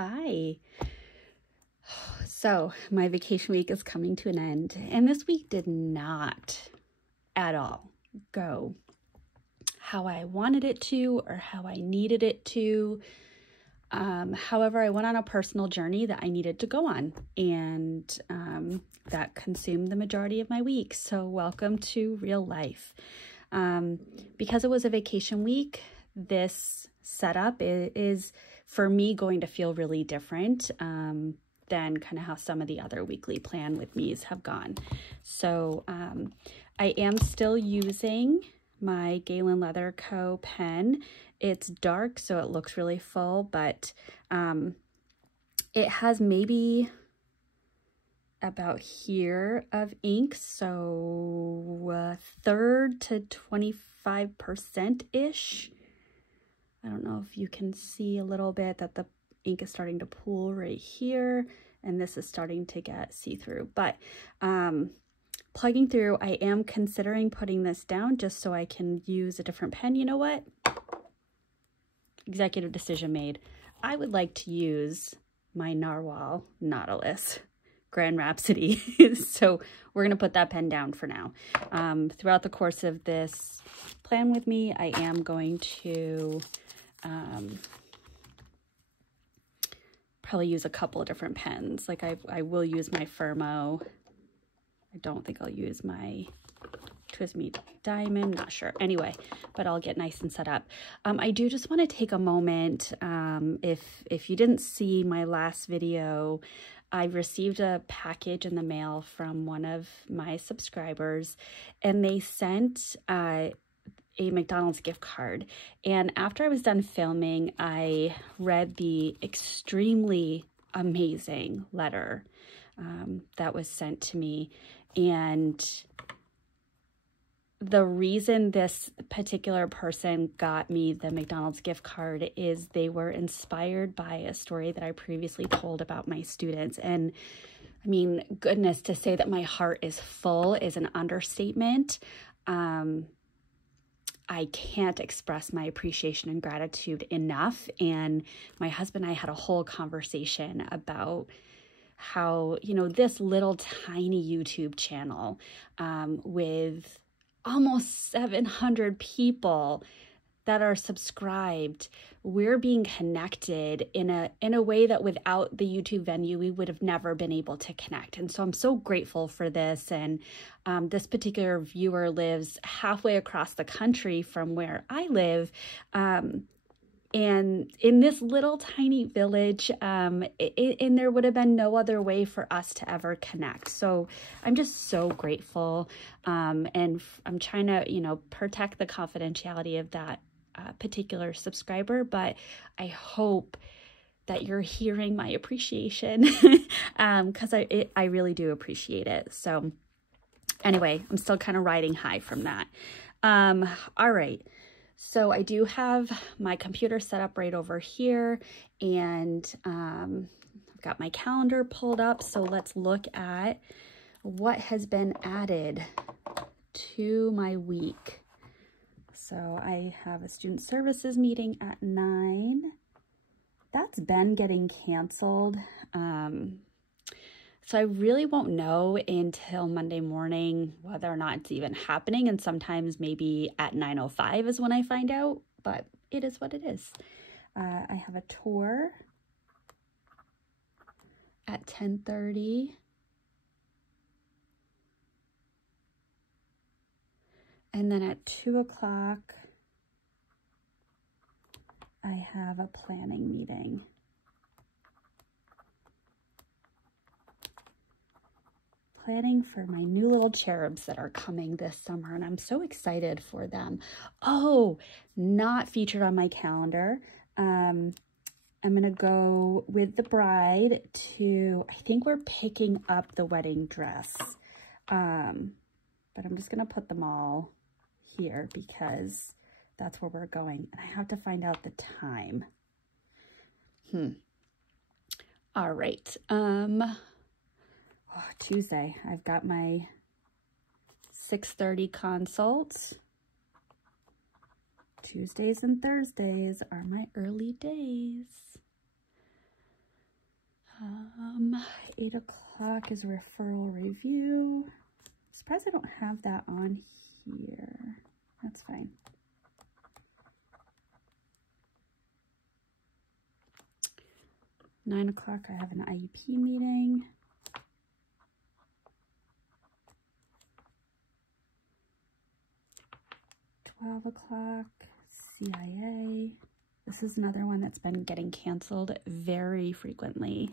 Hi. So my vacation week is coming to an end, and this week did not at all go how I wanted it to or how I needed it to. However, I went on a personal journey that I needed to go on, and that consumed the majority of my week. So welcome to real life. Because it was a vacation week, this setup is for me going to feel really different than kind of how some of the other weekly plan with me's have gone. So I am still using my Galen Leather Co. pen. It's dark, so it looks really full, but it has maybe about here of ink, so a third to 25%-ish. I don't know if you can see a little bit that the ink is starting to pool right here, and this is starting to get see-through, but plugging through, I am considering putting this down just so I can use a different pen. You know what? Executive decision made. I would like to use my Narwhal Nautilus Grand Rhapsody. So we're going to put that pen down for now. Throughout the course of this plan with me, I am going to probably use a couple of different pens. Like I will use my Firmo. I don't think I'll use my Twist Me Diamond, not sure. Anyway, but I'll get nice and set up. I do just want to take a moment. If you didn't see my last video, I received a package in the mail from one of my subscribers, and they sent a McDonald's gift card. And after I was done filming, I read the extremely amazing letter that was sent to me. And the reason this particular person got me the McDonald's gift card is they were inspired by a story that I previously told about my students. And I mean, goodness, to say that my heart is full is an understatement. I can't express my appreciation and gratitude enough. And my husband and I had a whole conversation about how, you know, this little tiny YouTube channel with almost 700 people that are subscribed, we're being connected in a way that without the YouTube venue, we would have never been able to connect. And so I'm so grateful for this. And this particular viewer lives halfway across the country from where I live. And in this little tiny village, and there would have been no other way for us to ever connect. So I'm just so grateful. And I'm trying to, you know, protect the confidentiality of that particular subscriber, but I hope that you're hearing my appreciation because I really do appreciate it. So anyway, I'm still kind of riding high from that. All right. So I do have my computer set up right over here, and I've got my calendar pulled up. So let's look at what has been added to my week. So I have a student services meeting at 9. That's been getting canceled. So I really won't know until Monday morning whether or not it's even happening. And sometimes maybe at 9:05 is when I find out, but it is what it is. I have a tour at 10:30. And then at 2 o'clock, I have a planning meeting. Planning for my new little cherubs that are coming this summer, and I'm so excited for them. Oh, not featured on my calendar. I'm gonna go with the bride to, I think we're picking up the wedding dress. But I'm just gonna put them all here because that's where we're going, and I have to find out the time. All right. Tuesday, I've got my 6:30 consult. Tuesdays and Thursdays are my early days. 8 o'clock is referral review. Surprised I don't have that on here. That's fine. Nine o'clock, I have an IEP meeting. 12 o'clock, CIA. This is another one that's been getting canceled very frequently.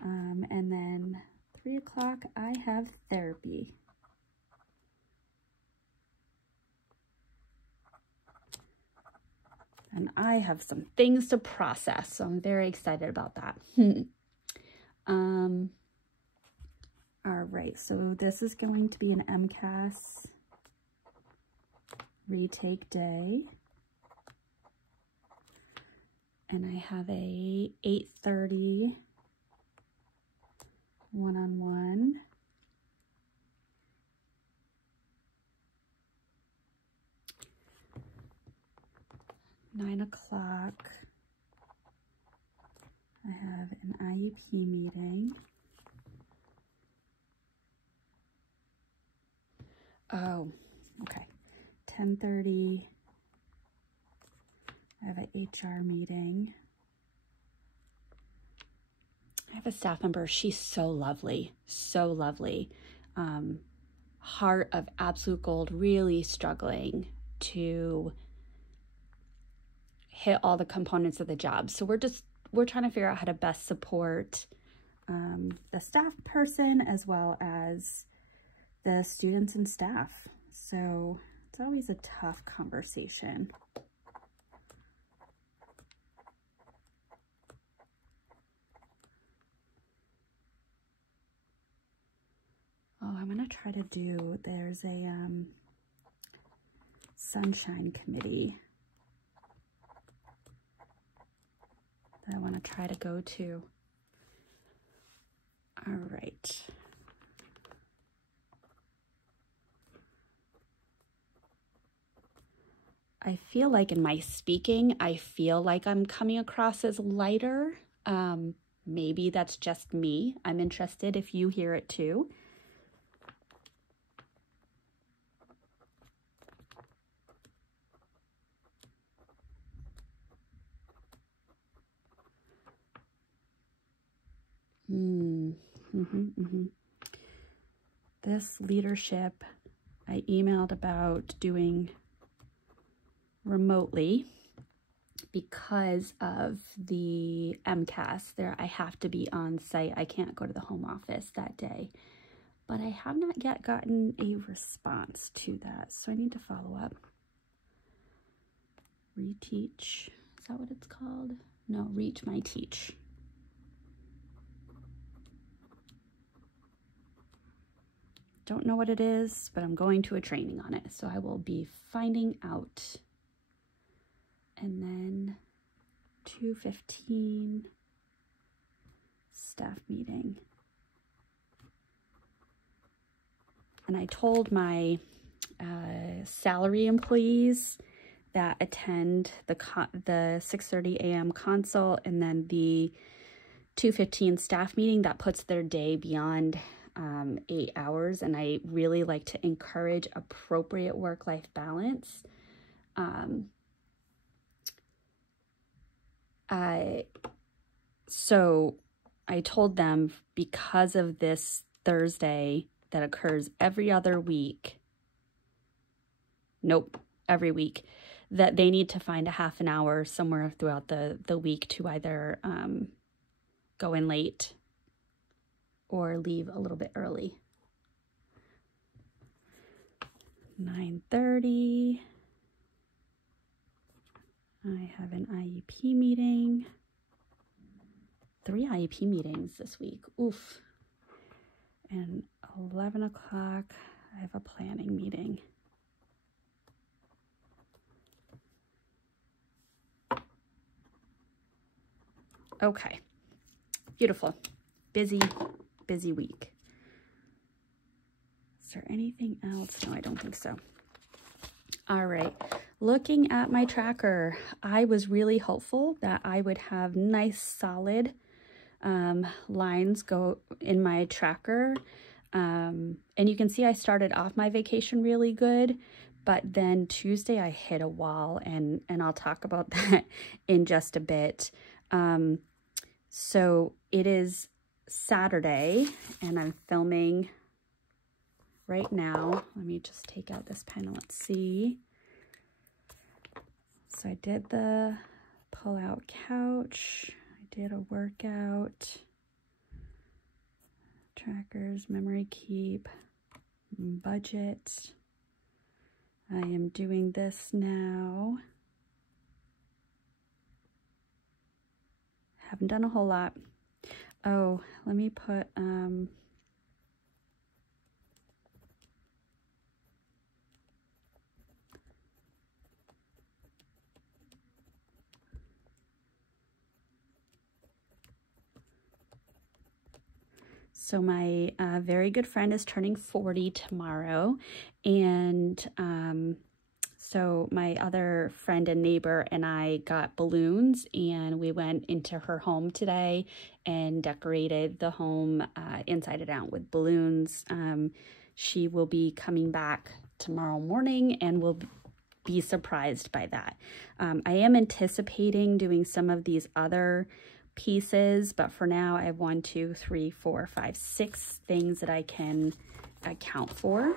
And then 3 o'clock, I have therapy. And I have some things to process, so I'm very excited about that. All right, so this is going to be an MCAS retake day. And I have a 8:30 one-on-one. Nine o'clock, I have an IEP meeting. Oh, okay. 10:30, I have an HR meeting. I have a staff member. She's so lovely, so lovely. Heart of absolute gold, really struggling to hit all the components of the job. So we're trying to figure out how to best support the staff person as well as the students and staff. So it's always a tough conversation. Oh, I'm gonna try to do, there's a sunshine committee that I want to try to go to. All right. I feel like in my speaking, I feel like I'm coming across as lighter. Maybe that's just me. I'm interested if you hear it too. This leadership I emailed about doing remotely because of the MCAS. There, I have to be on site. I can't go to the home office that day, but I have not yet gotten a response to that, so I need to follow up. Reteach, is that what it's called? No, Reach My Teach. Don't know what it is, but I'm going to a training on it, so I will be finding out. And then 2:15 staff meeting. And I told my salary employees that attend the 6:30 a.m. consult and then the 2:15 staff meeting, that puts their day beyond 8 hours, and I really like to encourage appropriate work-life balance. So I told them, because of this Thursday that occurs every other week, every week, that they need to find a half an hour somewhere throughout the week to either go in late or leave a little bit early. 9:30, I have an IEP meeting. 3 IEP meetings this week. Oof. And 11 o'clock, I have a planning meeting. Okay. Beautiful. Busy week. Is there anything else? No, I don't think so. All right. Looking at my tracker, I was really hopeful that I would have nice, solid lines go in my tracker. And you can see I started off my vacation really good, but then Tuesday I hit a wall, and I'll talk about that in just a bit. So it is Saturday and I'm filming right now. Let me just take out this pen and let's see. So I did the pull-out couch. I did a workout. Trackers, memory keep, budget. I am doing this now. Haven't done a whole lot. Oh, let me put, so my very good friend is turning 40 tomorrow, and so my other friend and neighbor and I got balloons, and we went into her home today and decorated the home inside and out with balloons. She will be coming back tomorrow morning and will be surprised by that. I am anticipating doing some of these other pieces, but for now I have 1, 2, 3, 4, 5, 6 things that I can account for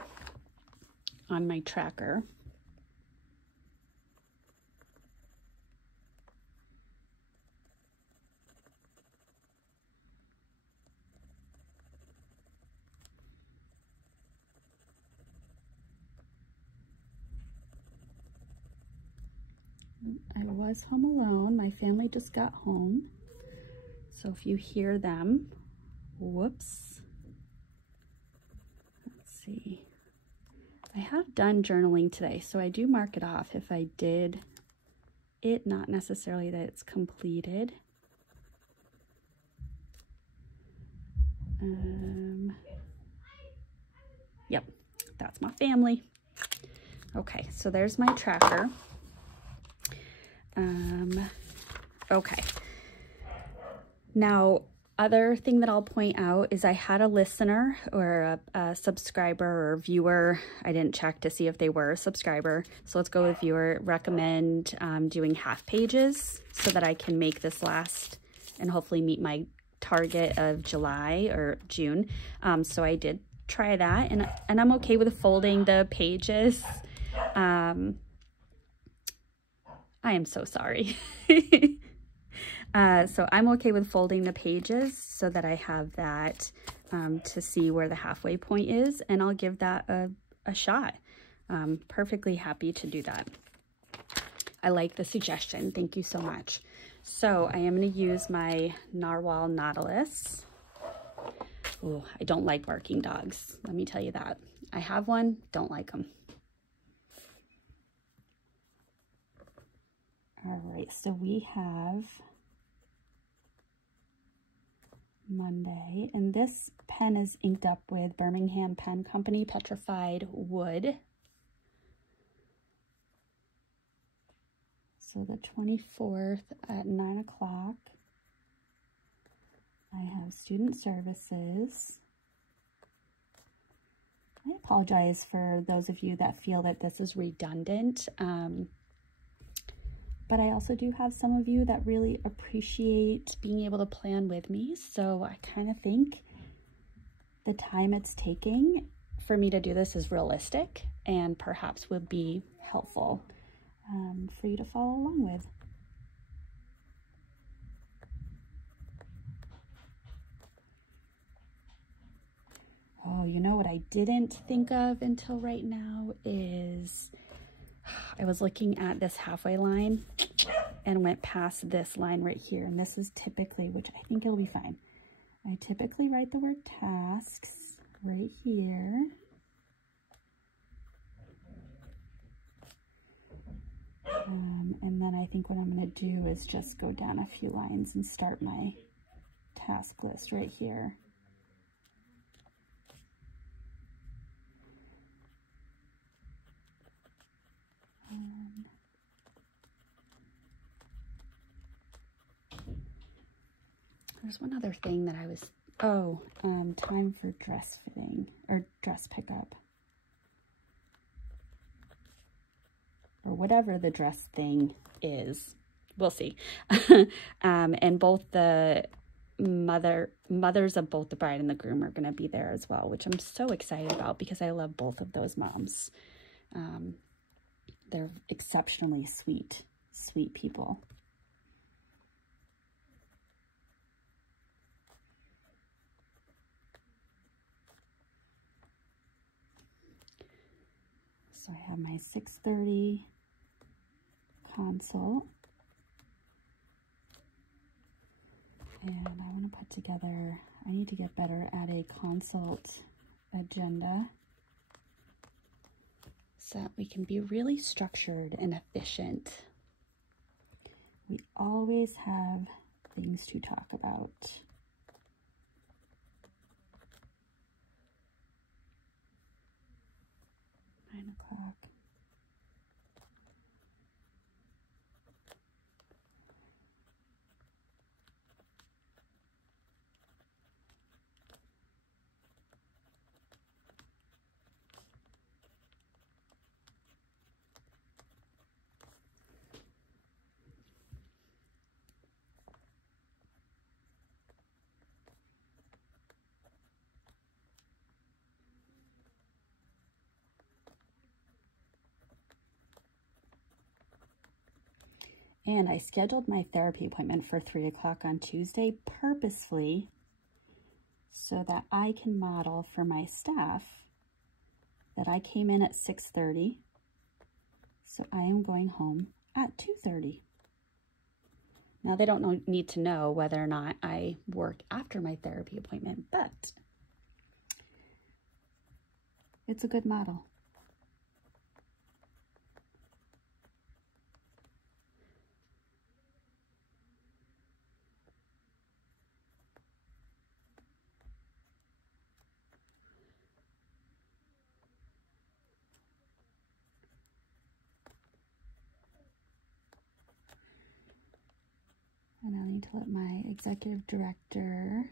on my tracker. I was home alone. My family just got home. So if you hear them, whoops. Let's see. I have done journaling today, so I do mark it off if I did it, not necessarily that it's completed. Yep, that's my family. Okay, so there's my tracker. Okay. Now, other thing that I'll point out is I had a listener or a subscriber or viewer. I didn't check to see if they were a subscriber. So let's go with viewer. Recommend doing half pages so that I can make this last and hopefully meet my target of July or June. So I did try that, and I'm okay with folding the pages. I am so sorry. So I'm okay with folding the pages so that I have that to see where the halfway point is, and I'll give that a shot. Perfectly happy to do that. I like the suggestion. Thank you so much. So I am going to use my Narwhal Nautilus. Oh, I don't like barking dogs. Let me tell you that. I have one, don't like them. All right, so we have Monday, and this pen is inked up with Birmingham Pen Company Petrified Wood. So the 24th at 9 o'clock, I have student services. I apologize for those of you that feel that this is redundant. But I also do have some of you that really appreciate being able to plan with me. So I kind of think the time it's taking for me to do this is realistic and perhaps would be helpful for you to follow along with. Oh, you know what I didn't think of until right now is I was looking at this halfway line and went past this line right here. And this is typically, which I think it'll be fine. I typically write the word tasks right here. And then I think what I'm going to do is just go down a few lines and start my task list right here. There's one other thing that I was, time for dress fitting or dress pickup. Or whatever the dress thing is. We'll see. And both the mothers of both the bride and the groom are going to be there as well, which I'm so excited about because I love both of those moms. They're exceptionally sweet people. So I have my 6:30 consult. And I want to put together, I need to get better at a consult agenda so that we can be really structured and efficient. We always have things to talk about. Nine o'clock. And I scheduled my therapy appointment for 3 o'clock on Tuesday purposefully so that I can model for my staff that I came in at 6:30. So I am going home at 2:30. Now they don't need to know whether or not I work after my therapy appointment, but it's a good model. And I need to let my executive director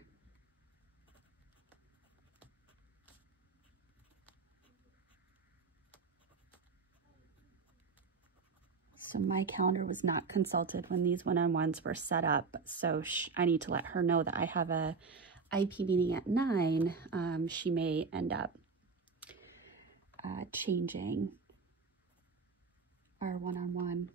so my calendar was not consulted when these one-on-ones were set up. So I need to let her know that I have a IP meeting at 9. She may end up changing our one-on-one.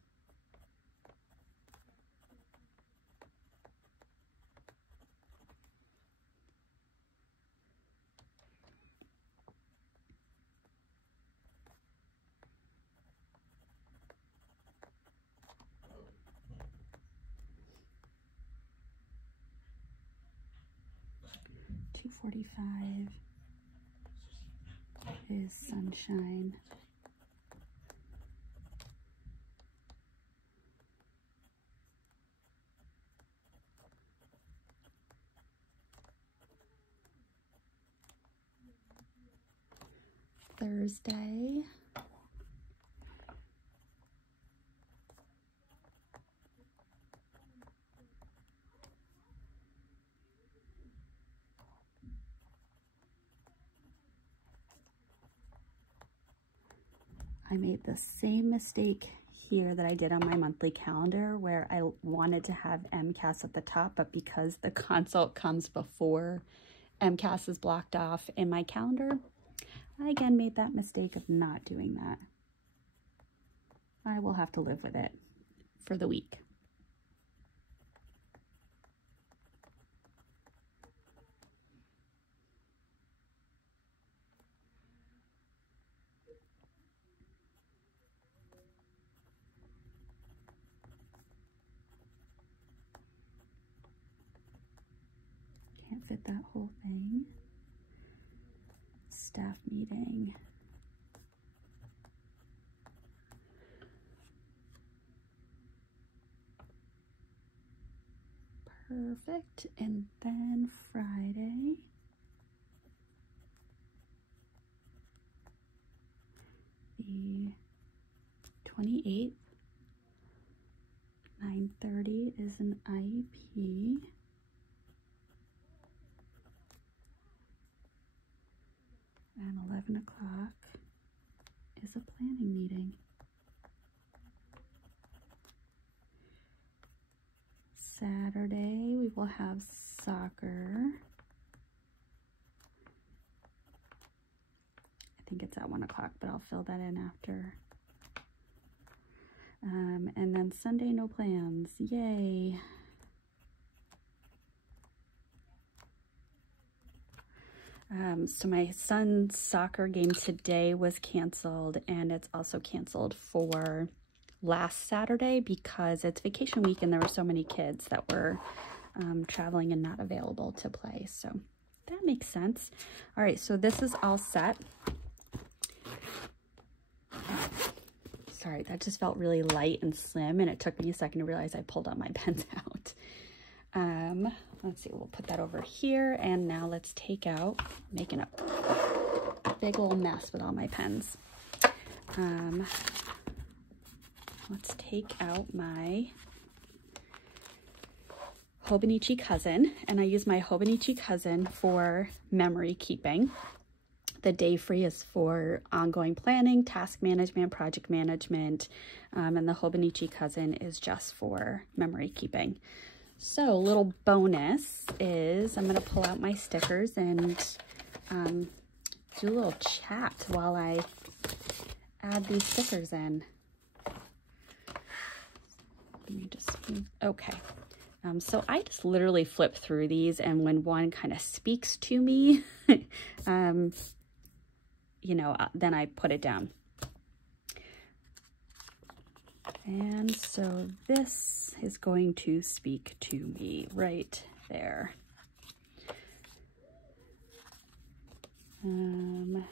.45 is Sunshine. Thursday. I made the same mistake here that I did on my monthly calendar where I wanted to have MCAS at the top, but because the consult comes before MCAS is blocked off in my calendar, I again made that mistake of not doing that. I will have to live with it for the week. Can't fit that whole thing. Staff meeting. Perfect. And then Friday. The 28th. 9:30 is an IEP. 11 o'clock is a planning meeting. Saturday, we will have soccer. I think it's at 1 o'clock, but I'll fill that in after. And then Sunday, no plans. Yay. So my son's soccer game today was canceled, and it's also canceled for last Saturday because it's vacation week and there were so many kids that were traveling and not available to play. So that makes sense. All right, so this is all set. Sorry, that just felt really light and slim, and it took me a second to realize I pulled all my pens out. Let's see, we'll put that over here, and now let's take out, making a big old mess with all my pens. Let's take out my Hobonichi Cousin, and I use my Hobonichi Cousin for memory keeping. The Day Free is for ongoing planning, task management, project management, and the Hobonichi Cousin is just for memory keeping. So a little bonus is I'm going to pull out my stickers and do a little chat while I add these stickers in. Let me just, okay. So I just literally flip through these, and when one kind of speaks to me, you know, then I put it down. And so this is going to speak to me right there. And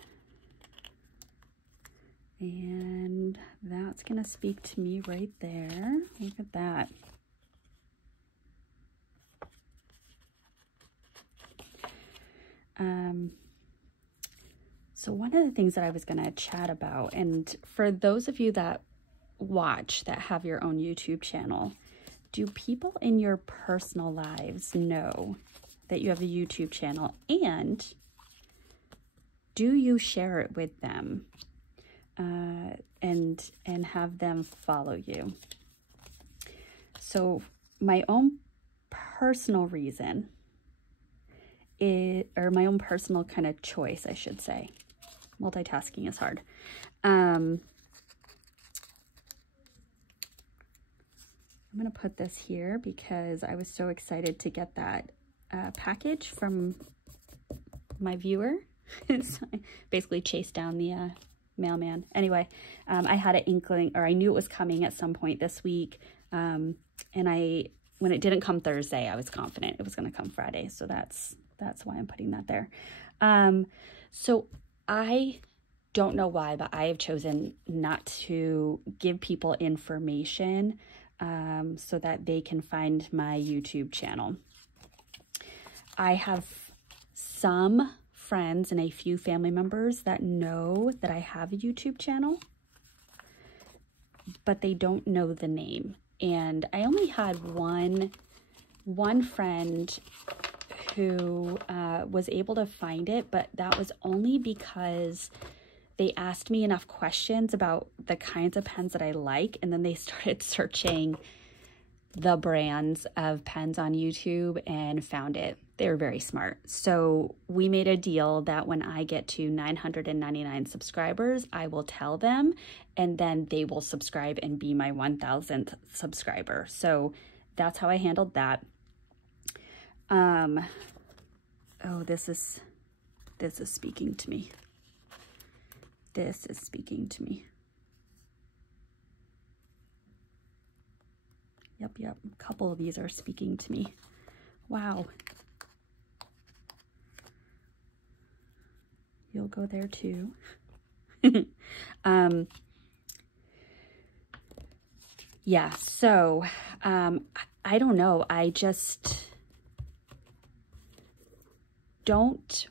that's going to speak to me right there. Look at that. So one of the things that I was going to chat about, and for those of you that watch that have your own YouTube channel, do people in your personal lives know that you have a YouTube channel, and do you share it with them and have them follow you? So my own personal reason is, or my own personal kind of choice, I should say. Multitasking is hard. I'm going to put this here because I was so excited to get that package from my viewer. So I basically chased down the mailman. Anyway, I had an inkling, or I knew it was coming at some point this week. And when it didn't come Thursday, I was confident it was going to come Friday. So that's why I'm putting that there. So I don't know why, but I have chosen not to give people information so that they can find my YouTube channel. I have some friends and a few family members that know that I have a YouTube channel, but they don't know the name. And I only had one friend who was able to find it, but that was only because they asked me enough questions about the kinds of pens that I like, and then they started searching the brands of pens on YouTube and found it. They were very smart. So we made a deal that when I get to 999 subscribers, I will tell them, and then they will subscribe and be my 1,000th subscriber. So that's how I handled that. Oh, this is speaking to me. This is speaking to me. Yep. A couple of these are speaking to me. Wow. You'll go there too. Yeah, so I don't know. I just don't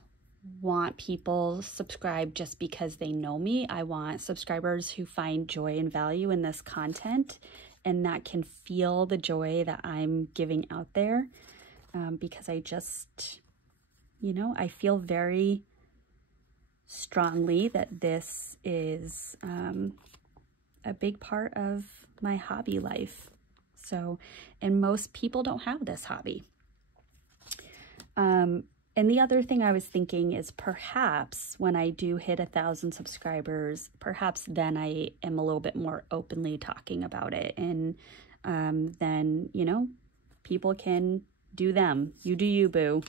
want people subscribed just because they know me. I want subscribers who find joy and value in this content and that can feel the joy that I'm giving out there, because I just, you know, I feel very strongly that this is a big part of my hobby life. So, and most people don't have this hobby. And the other thing I was thinking is perhaps when I do hit 1,000 subscribers, perhaps then I am a little bit more openly talking about it. And then, you know, people can do them. You do you, boo.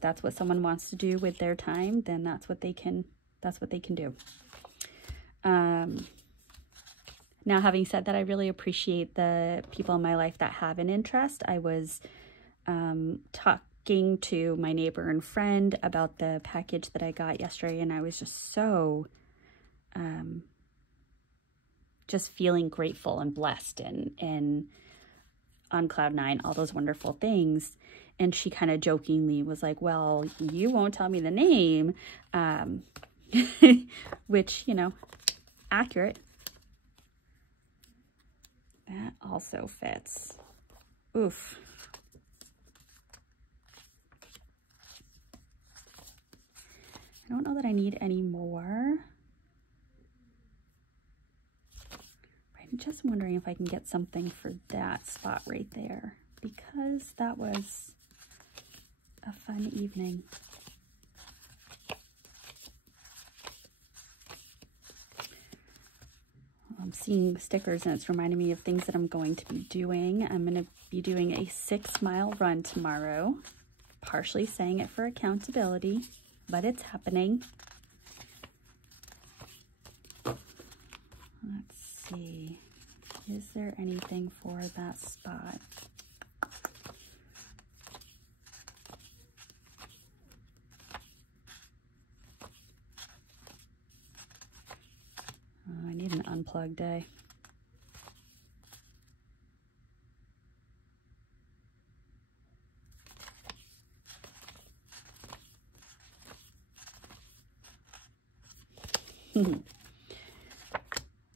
That's what someone wants to do with their time, then that's what they can do. Now, having said that, I really appreciate the people in my life that have an interest. I was talking to my neighbor and friend about the package that I got yesterday, and I was just so just feeling grateful and blessed and on cloud nine, all those wonderful things. And she kind of jokingly was like, well, you won't tell me the name, which, you know, accurate. That also fits. Oof. I don't know that I need any more. I'm just wondering if I can get something for that spot right there, because that was a fun evening. I'm seeing stickers and it's reminding me of things that I'm going to be doing. I'm going to be doing a 6-mile run tomorrow, partially saying it for accountability, but it's happening. Let's see, is there anything for that spot? Oh, I need an unplug day.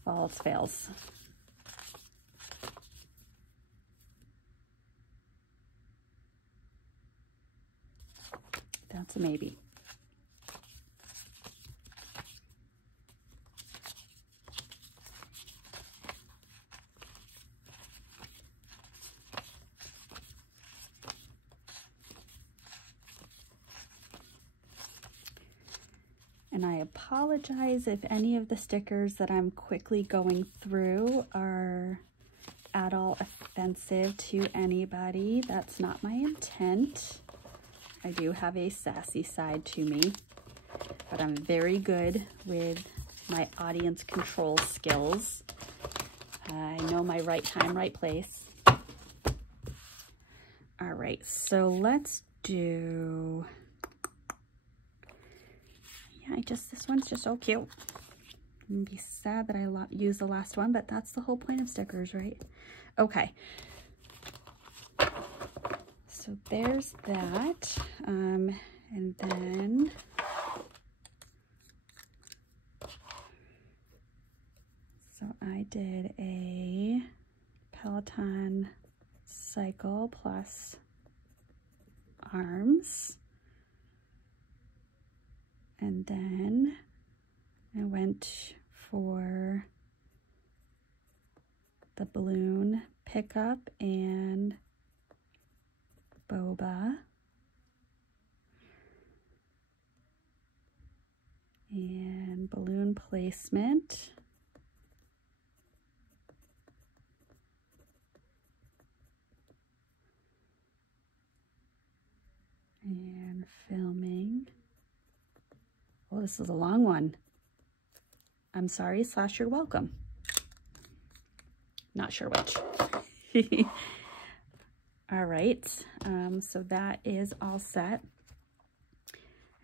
All else fails. That's a maybe. And I apologize if any of the stickers that I'm quickly going through are at all offensive to anybody. That's not my intent. I do have a sassy side to me, but I'm very good with my audience control skills. I know my right time, right place. All right, so let's do... Yeah, this one's just so cute. I'm gonna be sad that I used the last one, but that's the whole point of stickers, right? Okay. So there's that. And then so I did a Peloton cycle plus arms. And then I went for the balloon pickup and boba. And balloon placement. And filming. Oh, this is a long one. I'm sorry / you're welcome. Not sure which. All right, so that is all set.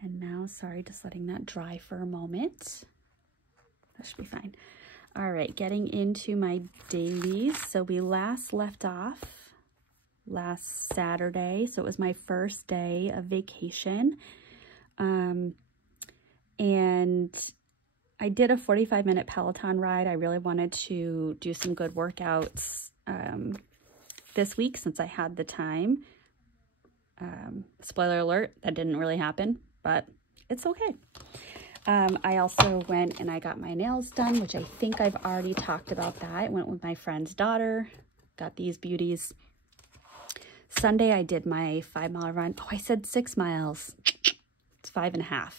And now, sorry, just letting that dry for a moment. That should be fine. All right, getting into my dailies. So we last left off last Saturday. So it was my first day of vacation. And I did a 45-minute Peloton ride. I really wanted to do some good workouts this week since I had the time. Spoiler alert, that didn't really happen, but it's okay. I also went and I got my nails done, which I think I've already talked about that. I went with my friend's daughter, got these beauties. Sunday, I did my 5-mile run. Oh, I said 6 miles. It's 5.5. I'm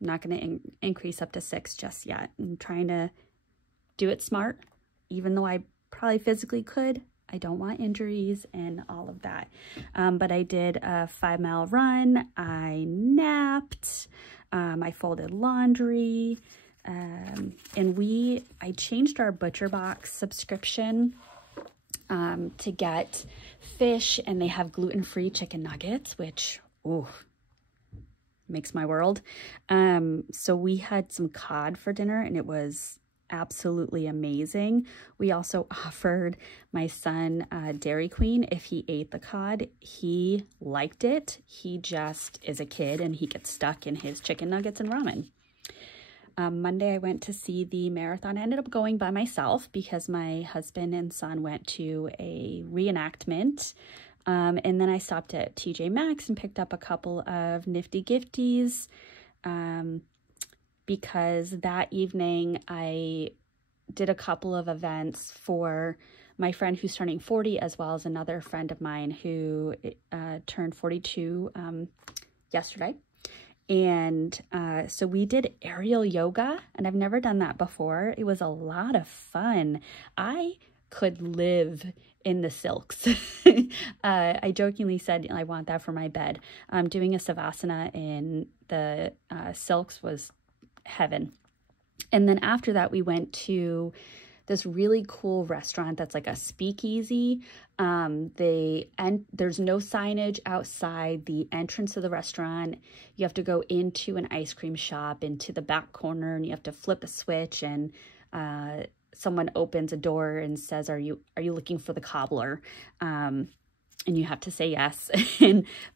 not going to increase up to 6 just yet. I'm trying to do it smart, even though I probably physically could. I don't want injuries and all of that. But I did a 5-mile run. I napped. I folded laundry. And I changed our ButcherBox subscription to get fish, and they have gluten-free chicken nuggets, which, ooh, makes my world. So we had some cod for dinner, and it was absolutely amazing. We also offered my son Dairy Queen if he ate the cod. He liked it. He just is a kid, and he gets stuck in his chicken nuggets and ramen. Monday, I went to see the marathon. I ended up going by myself because my husband and son went to a reenactment. And then I stopped at TJ Maxx and picked up a couple of nifty gifties because that evening I did a couple of events for my friend who's turning 40, as well as another friend of mine who turned 42 yesterday. And so we did aerial yoga, and I've never done that before. It was a lot of fun. I could live in the silks. I jokingly said I want that for my bed. Doing a savasana in the silks was heaven. And then after that, we went to this really cool restaurant that's like a speakeasy. There's no signage outside the entrance of the restaurant. You have to go into an ice cream shop, into the back corner, and you have to flip a switch, and someone opens a door and says, are you looking for the cobbler? And you have to say yes.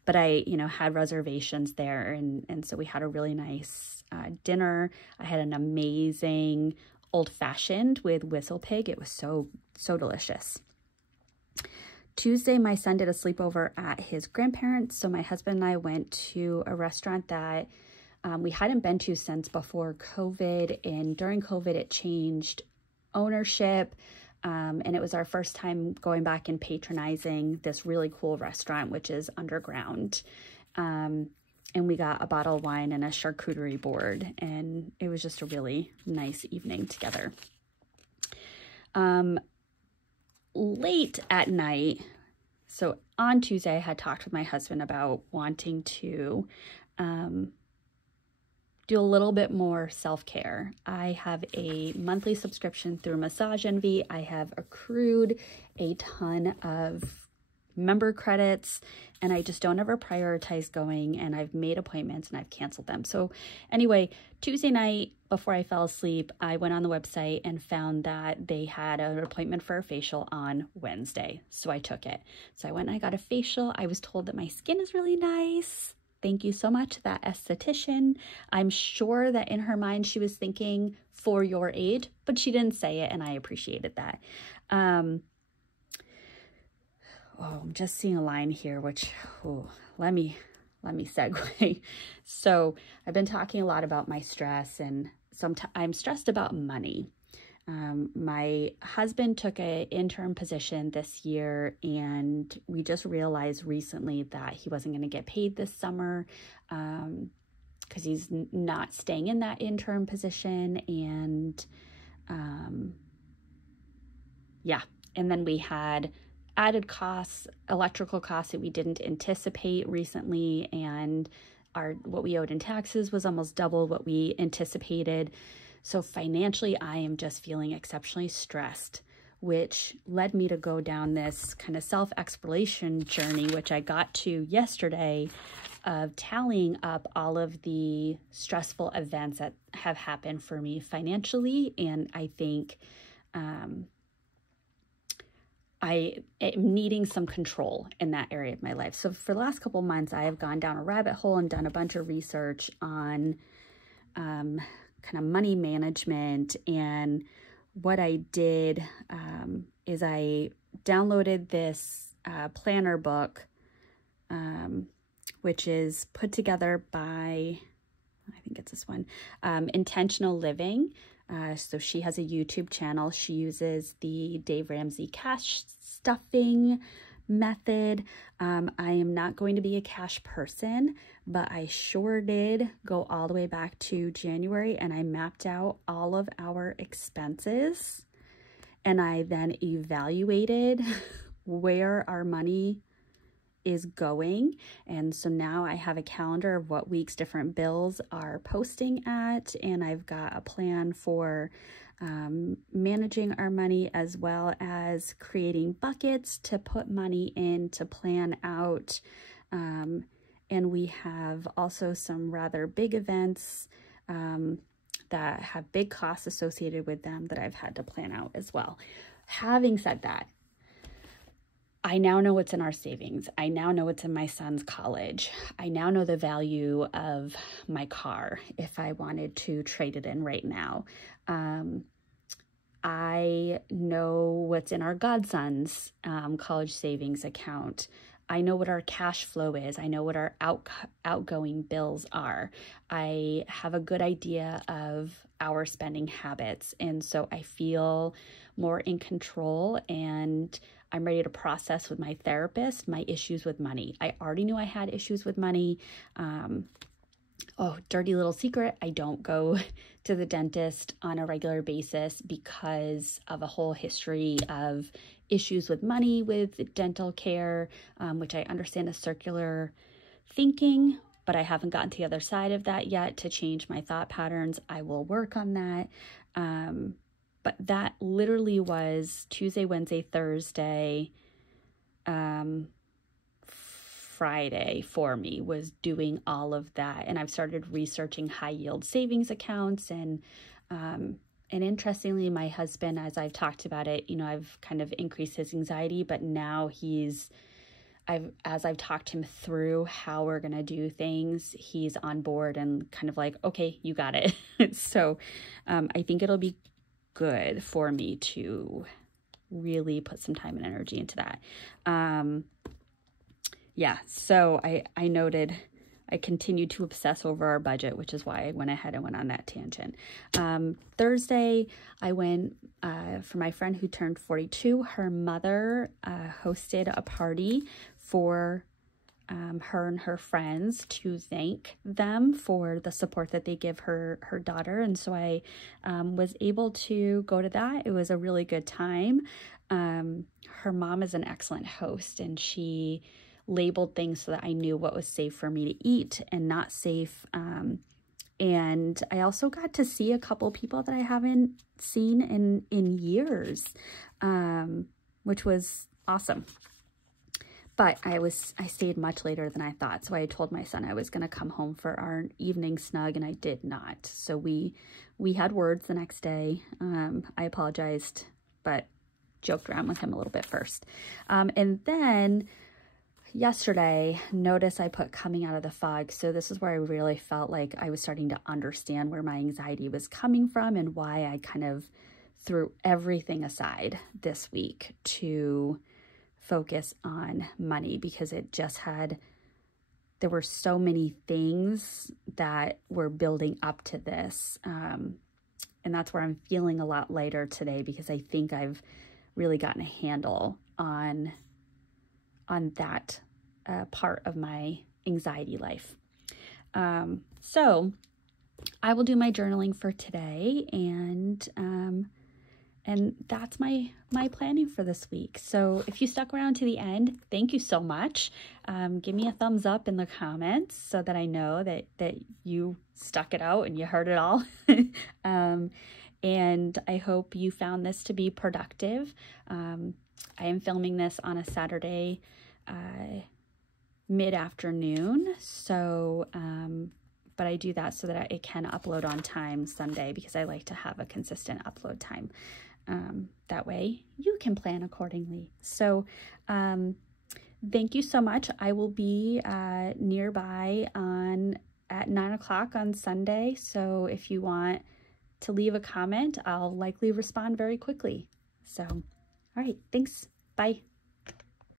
But I, had reservations there. And so we had a really nice dinner. I had an amazing old-fashioned with Whistle Pig. It was so delicious. Tuesday, my son did a sleepover at his grandparents'. So my husband and I went to a restaurant that we hadn't been to since before COVID. And during COVID, it changed ownership. And it was our first time going back and patronizing this really cool restaurant, which is underground. And we got a bottle of wine and a charcuterie board, and it was just a really nice evening together. Late at night, so on Tuesday, I had talked with my husband about wanting to do a little bit more self-care. I have a monthly subscription through Massage Envy. I have accrued a ton of member credits, and I just don't ever prioritize going, and I've made appointments and I've canceled them. So anyway, Tuesday night before I fell asleep, I went on the website and found that they had an appointment for a facial on Wednesday. So I took it. So I went and I got a facial. I was told that my skin is really nice. Thank you so much to that esthetician. I'm sure that in her mind she was thinking for your age, but she didn't say it, and I appreciated that. I'm just seeing a line here, which, let me segue. So I've been talking a lot about my stress, and I'm stressed about money. My husband took an intern position this year, and we just realized recently that he wasn't going to get paid this summer because he's not staying in that intern position. And and then we had added costs, electrical costs that we didn't anticipate recently, and what we owed in taxes was almost double what we anticipated. So financially, I am just feeling exceptionally stressed, which led me to go down this kind of self-exploration journey, which I got to yesterday, of tallying up all of the stressful events that have happened for me financially. And I think I am needing some control in that area of my life. So for the last couple months, I have gone down a rabbit hole and done a bunch of research on kind of money management. And what I did is I downloaded this planner book, which is put together by, I think it's this one, Intentional Living. So she has a YouTube channel. She uses the Dave Ramsey cash stuffing method. I am not going to be a cash person, but I sure did go all the way back to January, and I mapped out all of our expenses, and I then evaluated where our money is going. And so now I have a calendar of what weeks different bills are posting at, and I've got a plan for managing our money, as well as creating buckets to put money in to plan out. And we have also some rather big events that have big costs associated with them that I've had to plan out as well. Having said that, I now know what's in our savings. I now know what's in my son's college. I now know the value of my car if I wanted to trade it in right now. I know what's in our godson's college savings account. I know what our cash flow is. I know what our outgoing bills are. I have a good idea of our spending habits. And so I feel more in control, and I'm ready to process with my therapist my issues with money. I already knew I had issues with money. Oh, dirty little secret, I don't go to the dentist on a regular basis because of a whole history of issues with money with dental care, which I understand is circular thinking, but I haven't gotten to the other side of that yet to change my thought patterns. I will work on that. But that literally was Tuesday, Wednesday, Thursday, Friday for me was doing all of that. And I've started researching high yield savings accounts, and interestingly, my husband, as I've talked about it, you know, I've kind of increased his anxiety, but now as I've talked him through how we're going to do things, he's on board and kind of like, okay, you got it. So I think it'll be good for me to really put some time and energy into that. Yeah, so I noted I continued to obsess over our budget, which is why I went ahead and went on that tangent. Thursday, I went for my friend who turned 42. Her mother hosted a party for her and her friends to thank them for the support that they give her daughter. And so I was able to go to that. It was a really good time. Her mom is an excellent host, and she labeled things so that I knew what was safe for me to eat and not safe. And I also got to see a couple people that I haven't seen in years, which was awesome. But I stayed much later than I thought. So I told my son I was going to come home for our evening snug, and I did not. So we had words the next day. I apologized, but joked around with him a little bit first. And then yesterday, notice I put coming out of the fog. So this is where I really felt like I was starting to understand where my anxiety was coming from and why I kind of threw everything aside this week to focus on money, because it just there were so many things that were building up to this. And that's where I'm feeling a lot lighter today, because I think I've really gotten a handle on that part of my anxiety life. So I will do my journaling for today, and that's my planning for this week. So if you stuck around to the end, thank you so much. Give me a thumbs up in the comments so that I know that you stuck it out and you heard it all. And I hope you found this to be productive. I am filming this on a Saturday mid-afternoon, so but I do that so that it can upload on time Sunday, because I like to have a consistent upload time. That way you can plan accordingly. So thank you so much. I will be nearby at 9 o'clock on Sunday, so if you want to leave a comment, I'll likely respond very quickly. So all right, thanks. Bye.